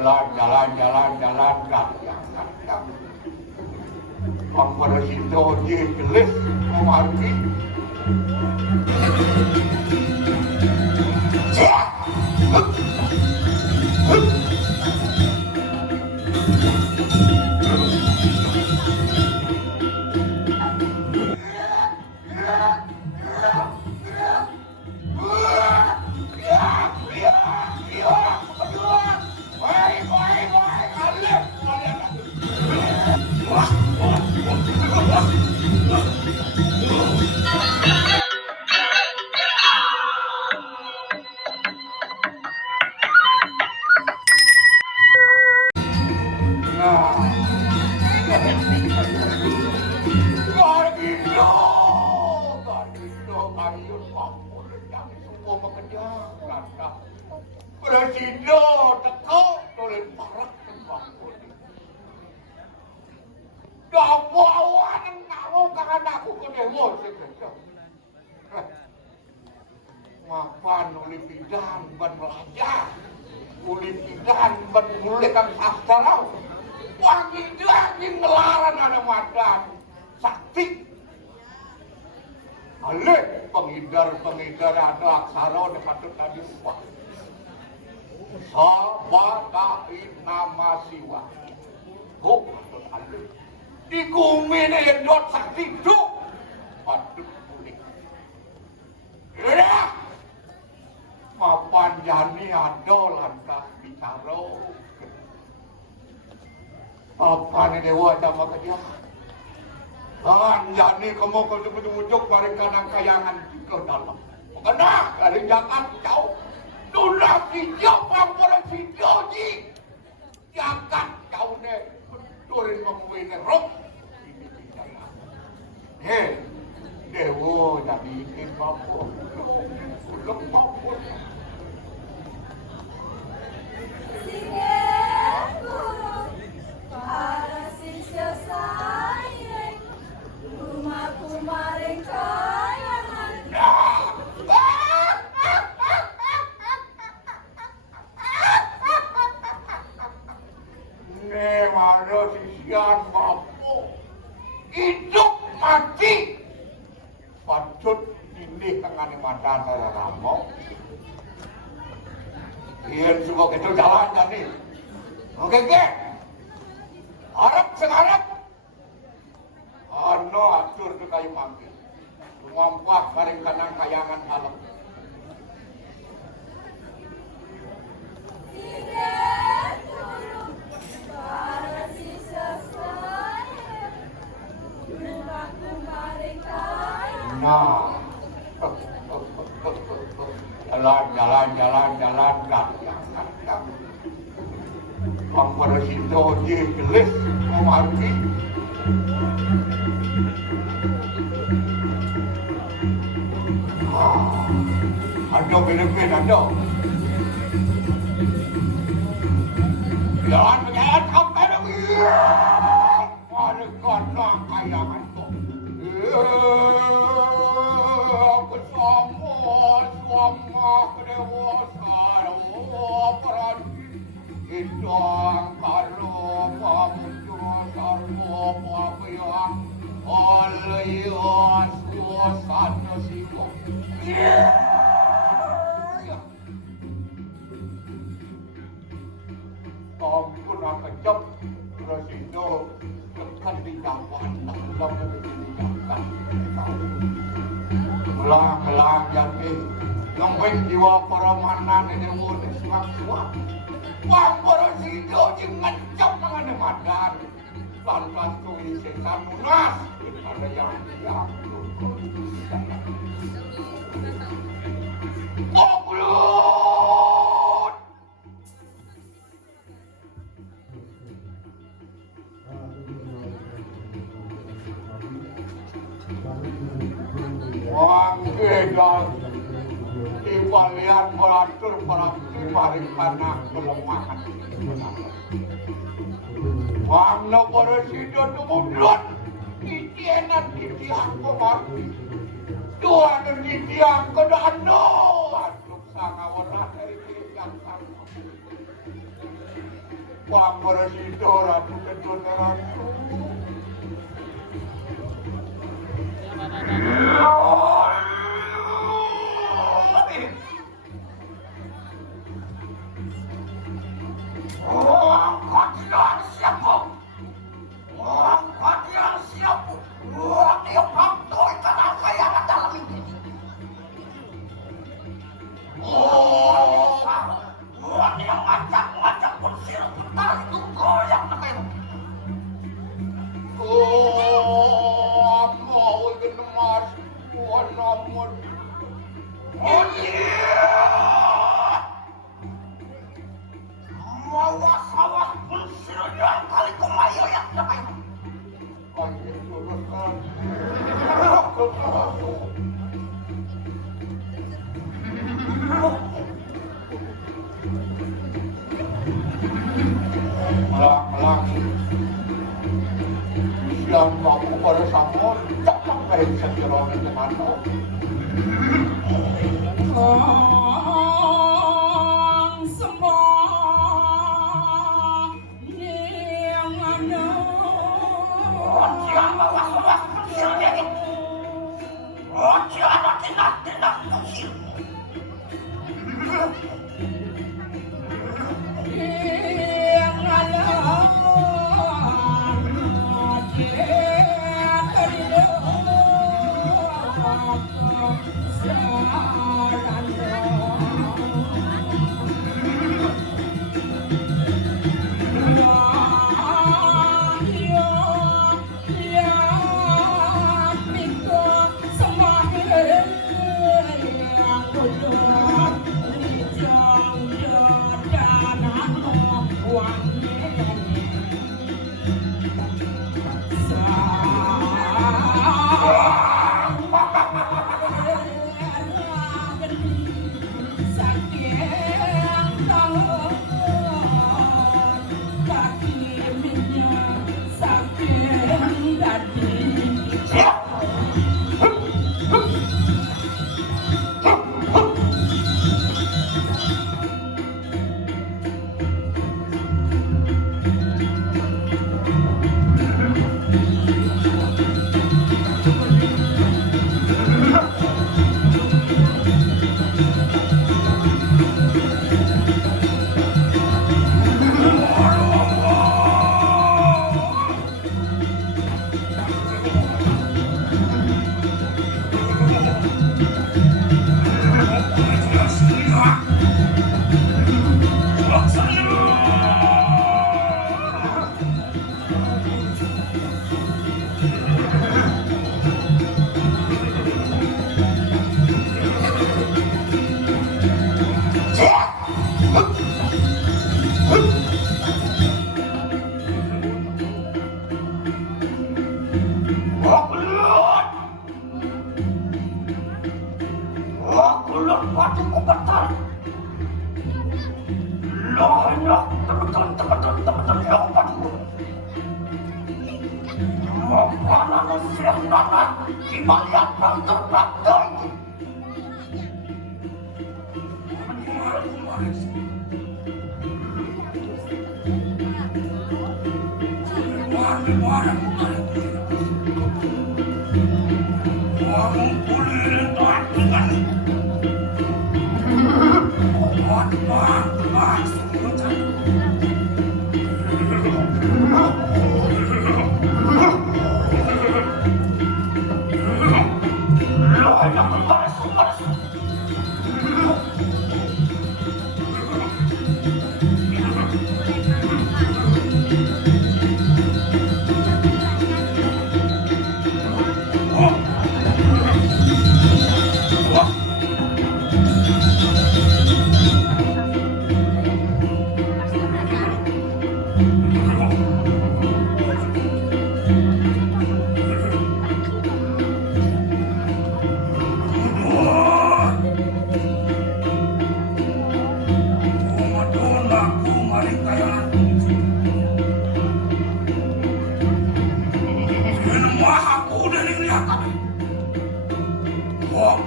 jalan yang Bang pada situ jelis memarki. Presiden teko oleh para pembangun. Dakwaan ngawo kan aku ke dewo sebenarnya. Mapan oleh bidan ban belajar, oleh bidan ban mulaikan sastra. Wangi lagi ngelaran ada madan sakti. Alih pengidar ada aksara dekat tadi upah. Sabatain nama siwa. Kok alih di kumi ini dot sakti duk. Paduk kuning. Ya. Mapan jani ada lantas bicara. Apa ni dewa sama kerja? Jani kamu kau ujung-ujung mereka nak kayangan ke dalam. Kena dari jangan kau. Nuna video pampuran video ni. Jangan kau ni turin membuat rok. Hei, dewa jadi ikin mampu. Belum mampu. Para sisya saya, rumahku maring kayangan. Ne mana sisian mampu hidup mati. Patut ini tengah mata ramo. Ian suka gitu jalan jadi. Oke. Harap sengarap. Ano atur ke kayu mangki. Ngompak paling kanang kayangan alam. Tidak turun para sisya saya, rumahku maring kayangan. Nah. Jalan yang Bang pada situ jelis memarki. Ada benefit ada. Jalan sampai lagi. Ada kanang kayangan tu. Aku sama kedewasa peran hidang kalau pamuju sarmo pabayang alias suasana siko. Ampun aku cep Rasido dekat di dakwaan dalam menunjukkan melang jadi nongeng jiwa para manan ini udah suap-suap. Wah, para Rasido jangan cep dengan madan. Lantas tulis setan lunas ada yang Goblok! Wangkedan ibalian beratur paring karena kelemahan. Wangna para Rasido tumundun titianan titiang kemati. Tuhan dan titiang kedano. Aduk sangat warna dari titiang sama. Pamoresido Ratu Kedun Ratu. Melang-melang siang kamu pada sampun cocok kayak sekiranya dengan kau. Kong semua yang ada. Jangan was-was kecilnya ini. Jangan tindak-tindak kecil. Yang ada.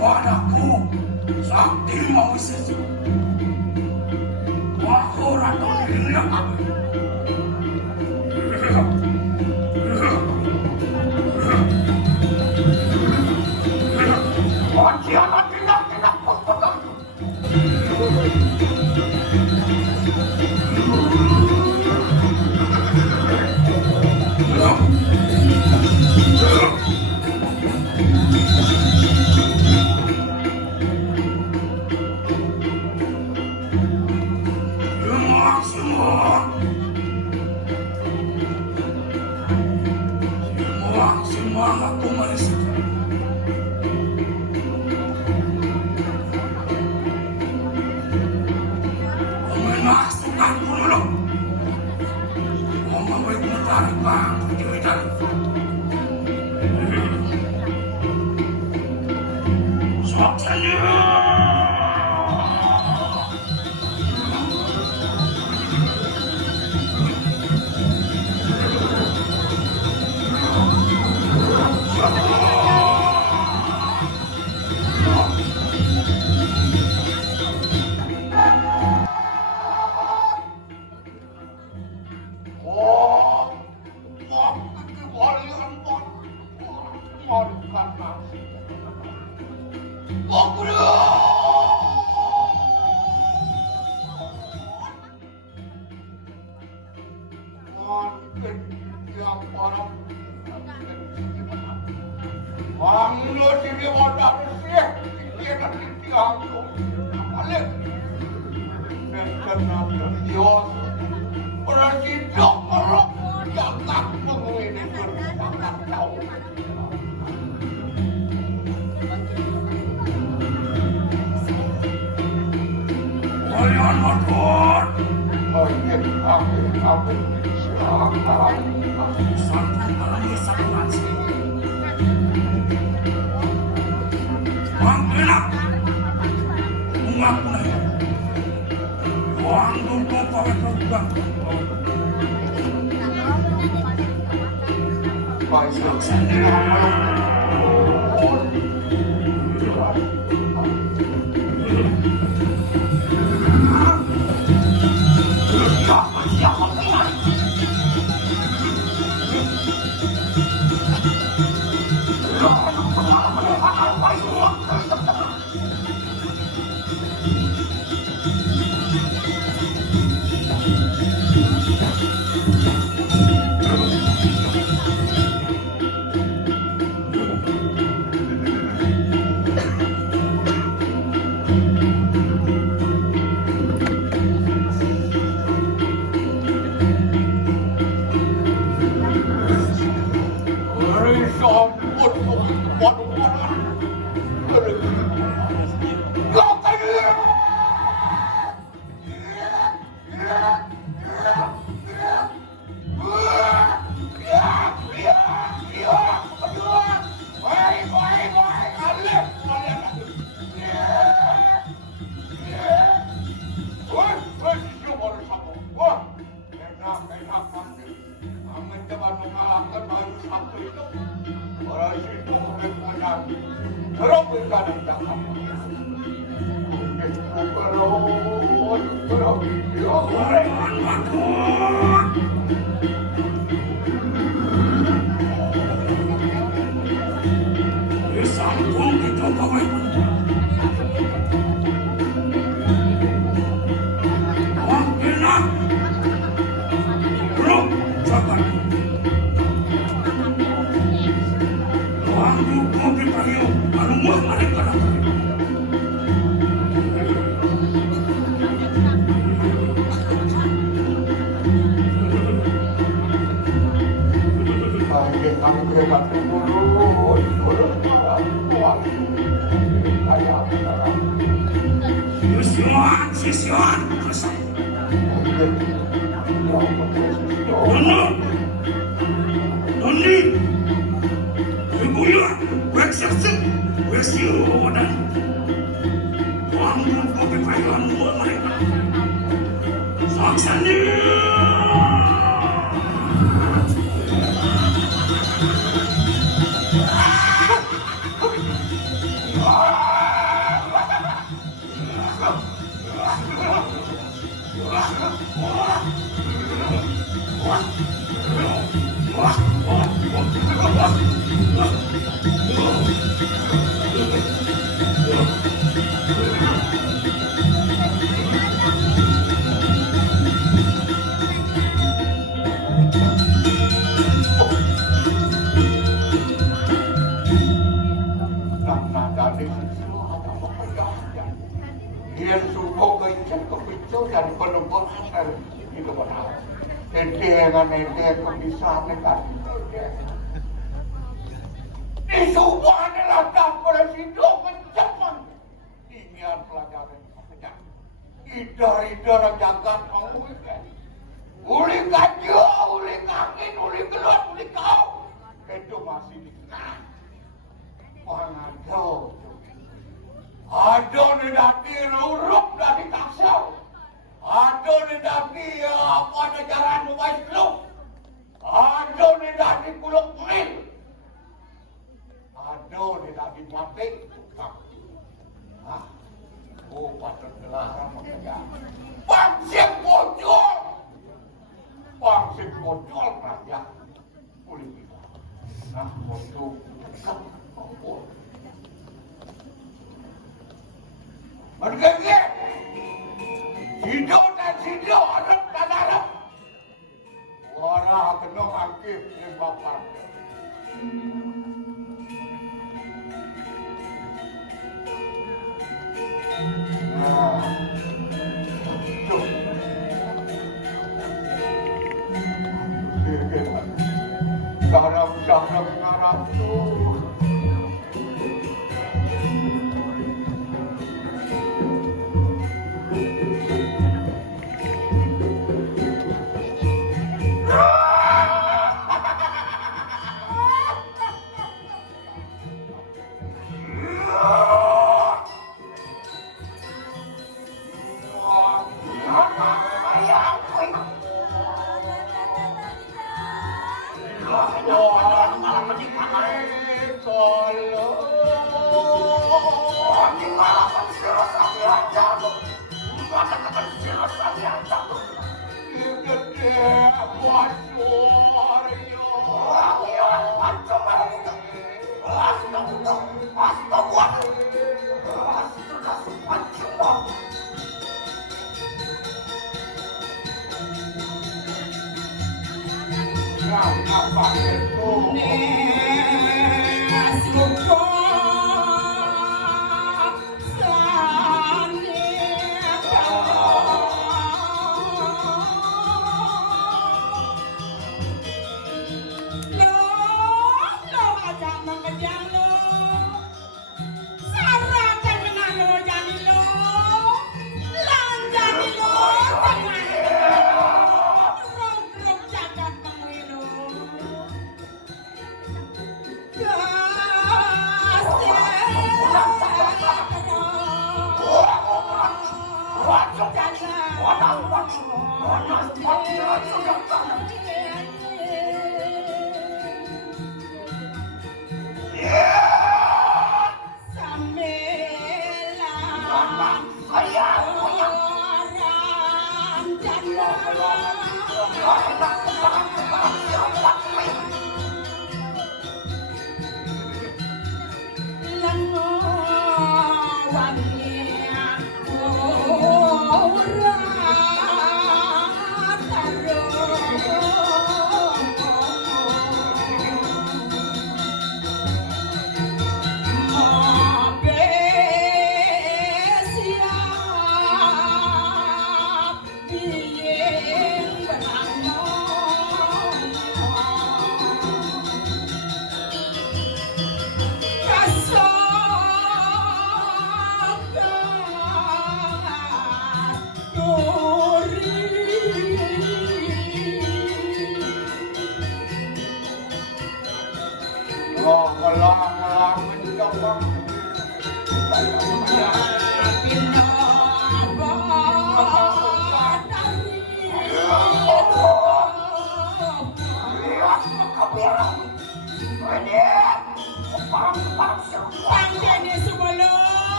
Padaku sakti mau sisi. Wahora to dilihat Semua aku manusia. Memasukkan dulu. Mama boleh mencari bang, kita. Soalnya. Itu benar. Dengan ente kebiasaan nekat. Di semua adalah pada situ mencapai ingin pelajaran pekerjaan. Idar-idar jagat mengulikan. Uli kajo, uli angin, uli gelut, uli kau. Itu masih dikenal. Pangado. Ada nedaki rurup dari taksau. Ada nedaki pada jalan Mubais Keluk. Ada nedaki Kuluk Mil. Ada nedaki Melatik. Oh, patut dilarang pekerjaan. Pangsip bocor. Pangsip bocor rakyat. Politik. Nah, untuk dekat. Mereka hidup dan hidup harap dan harap. Warah kena angkip yang bapak. Nah, itu. Sarap ngarap tuh.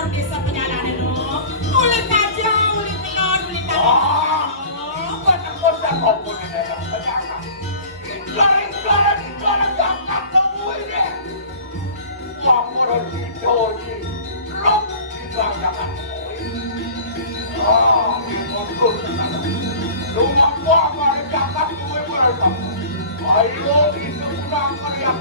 kantor desa Penyalahan lo. Ulit aja, ulit telon, ulit Ah, telon. bosan-bosan opo ni dalam penyakit. Inggaran jangan temui deh. Laporan video ni, rok inggaran jangan temui. Ah, ngobrol sana. Rumah gua mari jangan temui mereka. Ayo itu pulang kalian.